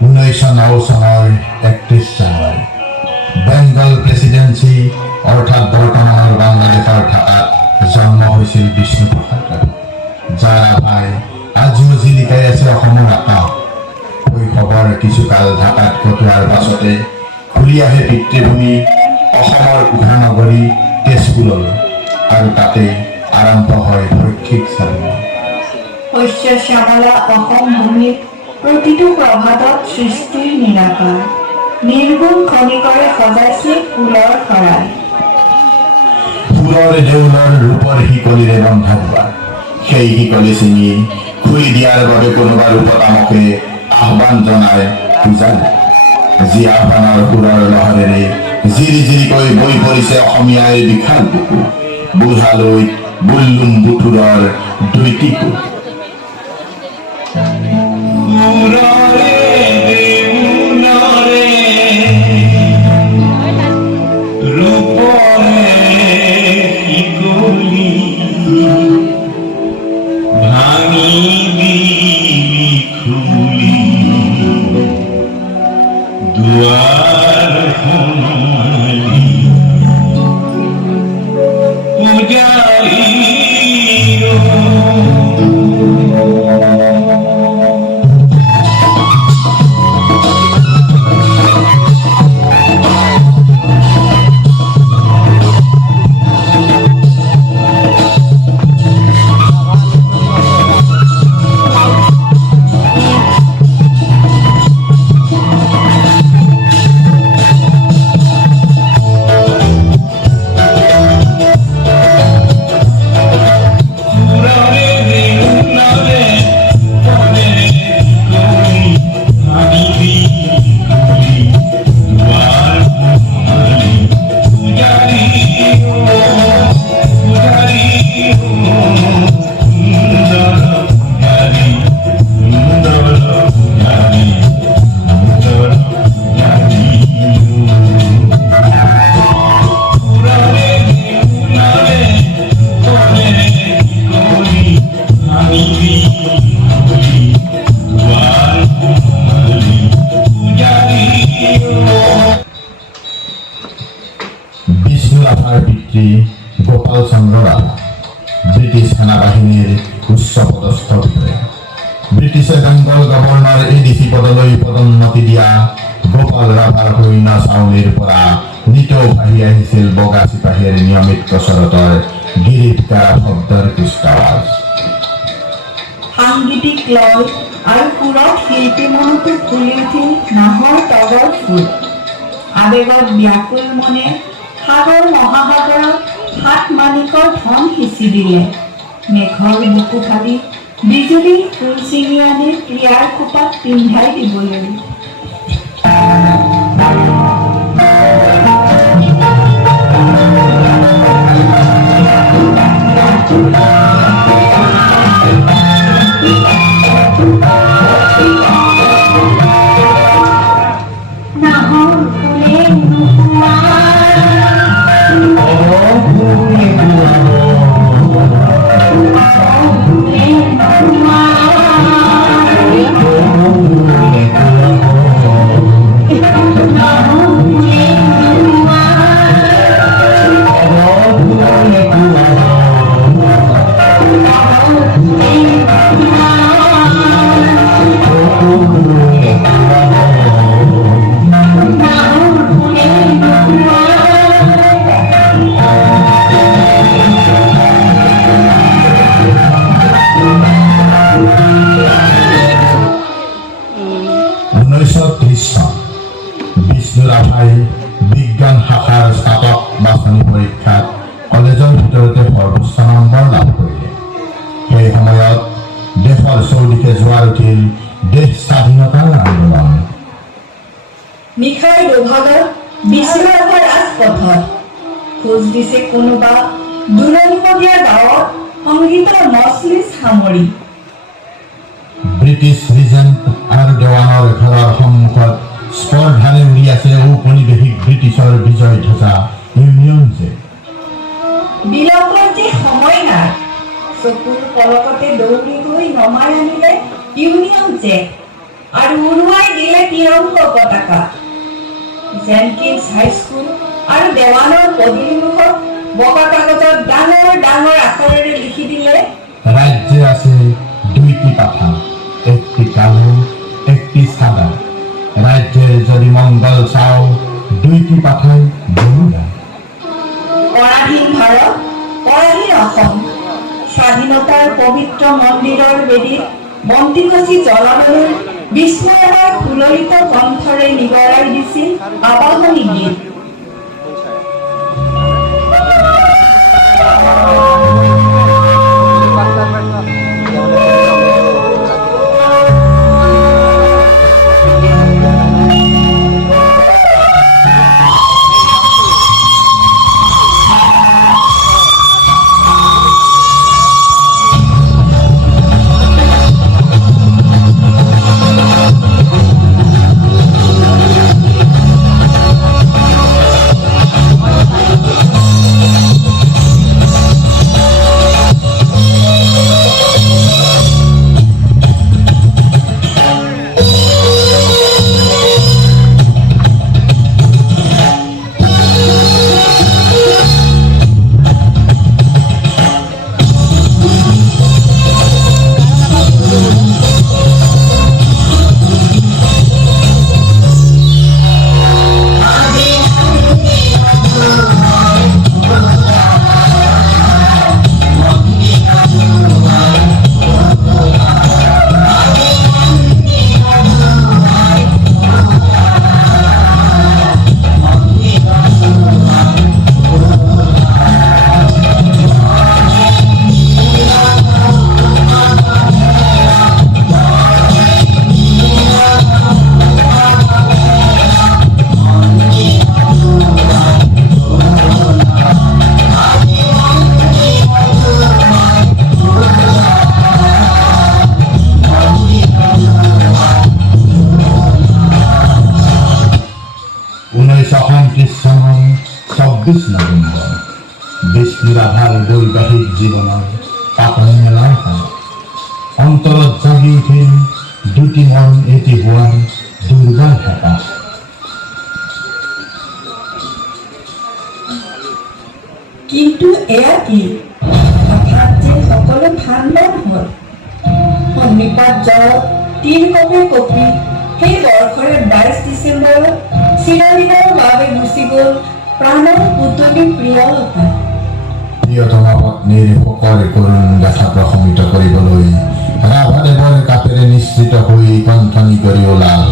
1909 চনৰ 31 জানুৱাৰী বেংগল প্ৰেচিডেন্সি অৰ্থাৎ বৰ্তমানৰ বাংলাদেশৰ ঢাকাত জন্ম হৈছিল বিষ্ণুপ্ৰসাদ ৰাভা, যাৰ আভাই আজিও জিলিকাই আছে অসমৰ আকাশ। শৈশৱৰ কিছুকাল ঢাকাত কটোৱাৰ পাছতে ঘূৰি আহে পিতৃভূমি অসমৰ উষানগৰী তেজপুৰলৈ, আৰু তাতেই আৰম্ভ হয় শৈক্ষিক চালনী। শস্য শ্যামলা অসম ভূমিৰ প্ৰতিটো প্ৰভাতত সৃষ্টিৰ নিৰাকাৰ নিৰ্গুণ খনিকৰে সজাইছে ফুলৰ শৰাই। ফুলৰ দেউলৰ ৰূপৰ শিকলিৰে বন্ধা দুৱাৰ, সেই শিকলি ছিঙি খুলি দিয়াৰ বাবে কোনোবা ৰূপতামকে আহ্বান জনায় পূজাৰী। যি আহ্বানৰ সুৰৰ লহৰেৰে জিৰি জিৰিকৈ বৈ পৰিছে অসমীয়াৰ বিশাল বুকু, বুঢ়ালৈ বুল্লুম বুটুৰৰ দুইটিকু। ৰাভাৰ পিতৃ গোপাল চন্দ্ৰ ৰাভা ব্ৰিটিশ সেনাবাহিনীৰ উচ্চপদস্থ বিষয়া। ব্ৰিটিছে বেংগল গভৰ্ণৰ এডিসি পদলৈ পদোন্নতি দিয়া গোপাল ৰাভাৰ সৈন্য চাউনিৰ পৰা নিতৌ ভাহি আহিছিল বগা চিপাহীৰ নিয়মিত কচৰতৰ গিৰিফতাৰ শব্দৰ কুচকাৱাজ। সাংগীতিক লয় আৰু সুৰত শিল্পী মনতো ফুলি উঠিল নাহৰ তগৰ ফুল। আবেগত ব্যাকুল মনে সাগৰ মহাসাগৰত সাত মানিকৰ ধন সিঁচি দিলে। মেঘৰ বুকু ফালি বিজুলী ফুল ছিঙি আনি ক্ৰিয়াৰ খোপাত পিন্ধাই দিবলৈ। বিষ্ণু ৰাভাই বিজ্ঞান শাখাৰ স্নাতক বাছনি পৰীক্ষাত কলেজৰ ভিতৰতে সৰ্বোচ্চ নম্বৰ লাভ কৰিলে। সেই সময়ত দেশৰ চৌদিশে জোৱাৰ উঠিল দেশ স্বাধীনতাৰ আন্দোলন। নিশাৰ দুভাগত বিষ্ণু ৰাভাৰ ৰাজপথত খোজ দিছে কোনোবা দুৰণিমতীয়া গাঁৱত সংগীতৰ মজলিছ সামৰি। ব্ৰিটিছ ৰিজেণ্ট আৰু দেৱানৰ ঘৰৰ সন্মুখত স্পৰ্ধাৰে উৰি আছে ঔপনিৱেশিক ব্ৰিটিছৰ বিজয় ধ্বজা ইউনিয়ন জেক। বিলম্বৰ যে সময় নাই, চকুৰ পলকতে দৌৰি গৈ নমাই আনিলে ইউনিয়ন জেক আৰু উৰুৱাই দিলে তিৰংগ পতাকা। জেনকিন্স হাইস্কুল আৰু দেৱানৰ পদূলিমুখত বগা কাগজত ডাঙৰ ডাঙৰ আখৰেৰে লিখি দিলে, রাজ্যে আছে 2টি পাঠা, একটি কালো, একটি সাদা। রাজ্যের যদি মঙ্গল চাও, 2টি পাঠাই বলুন। পৰাধীন ভাৰত, পৰাধীন অসম, স্বাধীনতাৰ পবিত্ৰ মন্দিৰৰ বেদীত বন্তি গছি জ্বলাবলৈ বিষ্ণুৰাভাই সুললিত কণ্ঠৰে নিগৰাই দিছিল আবাহনী গীত। নভেম্বৰ বিষ্ণুৰাভাৰ বৈবাহিক জীৱনৰ পাতন মেলাৰ কাল। অন্তৰত জাগি উঠিল 2টি মন এটি হোৱাৰ দুৰ্বাৰ হেঁপাহ। কিন্তু এয়া কি? হঠাৎ যে সকলো ঠাণ্ডা হ'ল। সন্নিপাত জ্বৰত তিল কঁপি সেই বৰ্ষৰে 22 ডিচেম্বৰত চিৰদিনৰ বাবে গুচি গ'ল প্ৰাণৰ পুতলী প্ৰিয়লতা। প্ৰিয়তমা পত্নীৰ শোকৰ কৰুণ গাথা প্ৰশমিত কৰিবলৈ ৰাভাদেৱৰ কাপেৰে নিশ্চিত হৈ কণ্ঠনি কৰি ওলাল।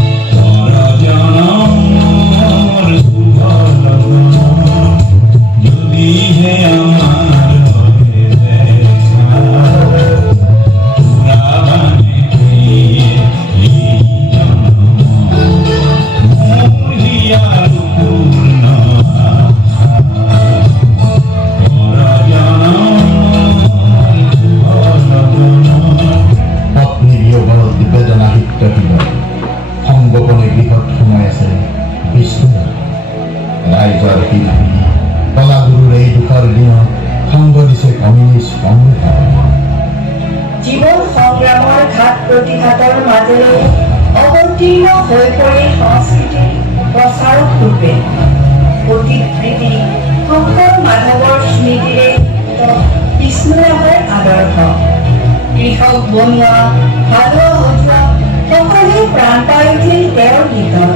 সংগোপনে গৃহত সোমাই আছে বিষ্ণু। ৰাইজৰ শিল্পী কলাগুৰুৰ এই দুখৰ দিনত সংগ দিছে কমিউনিষ্ট কংগ্ৰেছ। জীৱন সংগ্ৰামৰ ঘাত প্ৰতিঘাতৰ মাজেৰে অৱতীৰ্ণ হৈ পৰি সংস্কৃতিৰ প্ৰচাৰক ৰূপে অতীত প্ৰীতি শংকৰ মাধৱৰ স্মৃতিৰে বিষ্ণুৰাভাৰ আদৰ্শ। কৃষক বনোৱা হালোৱা সজোৱা সকলোৱে প্ৰাণ পাই উঠিল তেওঁৰ গীতত।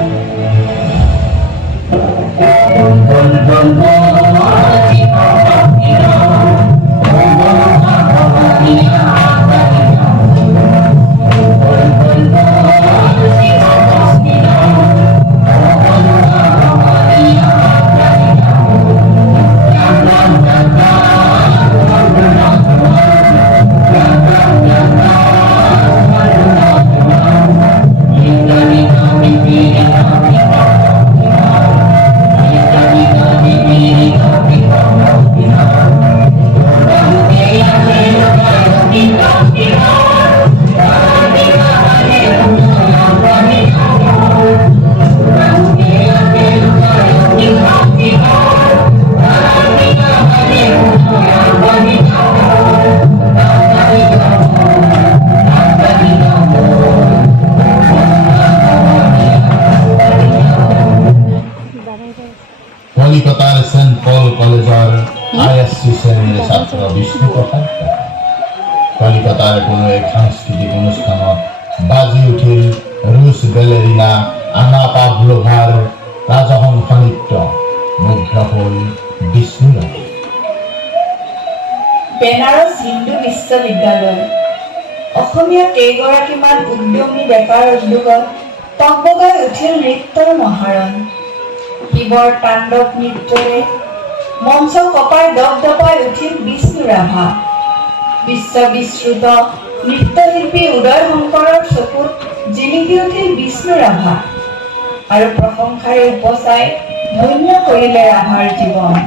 কলকাতাৰ কোনো এক সাংস্কৃতিক অনুষ্ঠানত বাজি উঠিল ৰুছ বেলেৰিনা আনা পাভলোভাৰ ৰাজহংস নৃত্য। মুগ্ধ হ'ল বিষ্ণুৰাভা। বেনাৰস হিন্দু বিশ্ববিদ্যালয় অসমীয়া কেইগৰাকীমান উদ্যমী ডেকাৰ উদ্যোগত টগবগাই উঠিল নৃত্যৰ মহাৰণ। শিৱৰ তাণ্ডৱ নৃত্যৰে মঞ্চ কপাই দপদপাই উঠিল বিষ্ণুৰাভা। বিশ্ববিশ্ৰুত নৃত্যশিল্পী উদয় শংকৰৰ চকুত জিলিকি উঠিল বিষ্ণুৰাভা আৰু প্ৰশংসাৰে উপচাই ধন্য কৰিলে ৰাভাৰ জীৱন।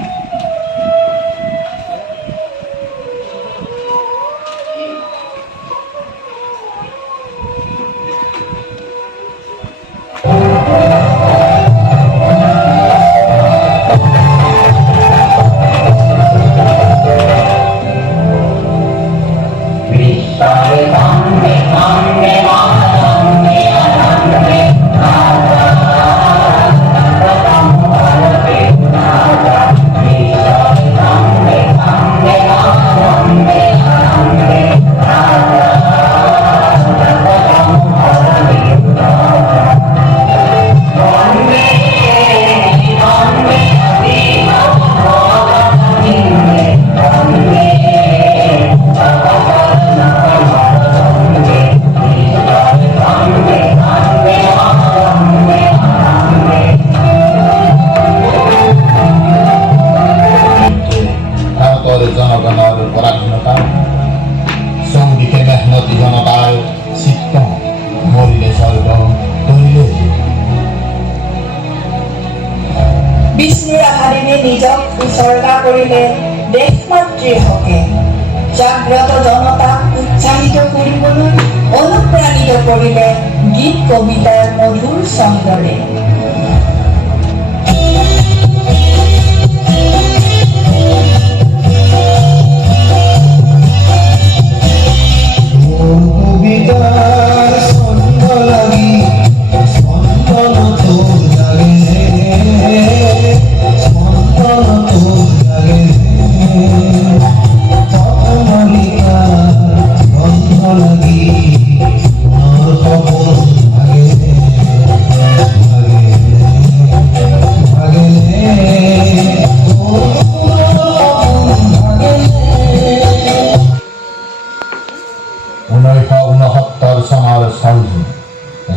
জনগণৰ পৰাধীনতা, চৌদিশে মেহনতি জনতাৰ চিত্ত, মৰিলে স্বৰ্গ তৰিলে। বিষ্ণুৰাভাদেৱে নিজক উচৰ্গা কৰিলে দেশ মাতৃৰ হকে। জাগ্ৰত জনতাক উৎসাহিত কৰিবলৈ অনুপ্ৰাণিত কৰিলে গীত কবিতাৰ মধুৰ ছন্দৰে।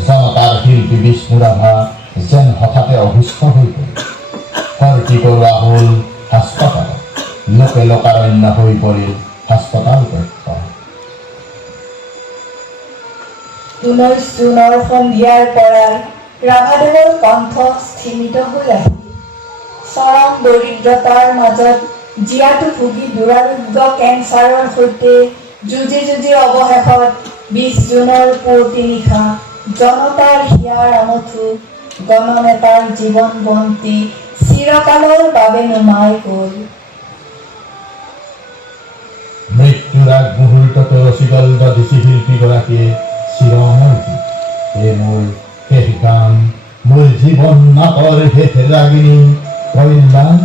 জনতাৰ শিল্পী বিষ্ণুৰাভা যেন হঠাতে অসুস্থ হৈ পৰিল। ভৰ্তি কৰোৱা হ'ল হাস্পতালত। লোকে লোকাৰণ্য হৈ পৰিল হাস্পতাল কক্ষ। 19 জুনৰ সন্ধিয়াৰ পৰাই ৰাভাদেৱৰ কণ্ঠ স্থিমিত হৈ আহিল। চৰম দৰিদ্ৰতাৰ মাজত জীয়াতু ভুগি দুৰাৰোগ্য কেঞ্চাৰৰ সৈতে যুঁজি যুঁজি অৱশেষত 20 জুনৰ পুৱতি নিশা জনতাৰ হিয়াৰ আমঠু গণনেতাৰ জীৱন বন্তি চিৰকালৰ বাবে নুমাই গ'ল। মৃত্যুৰ আগ মুহূৰ্ততে ৰচিগল দৃষ্টি শিল্পীগৰাকীয়ে চিৰমৰ্জি এই মোৰ শেষ গান, মোৰ জীৱন নাটৰ শেষ ৰাগিনী কল্যাণ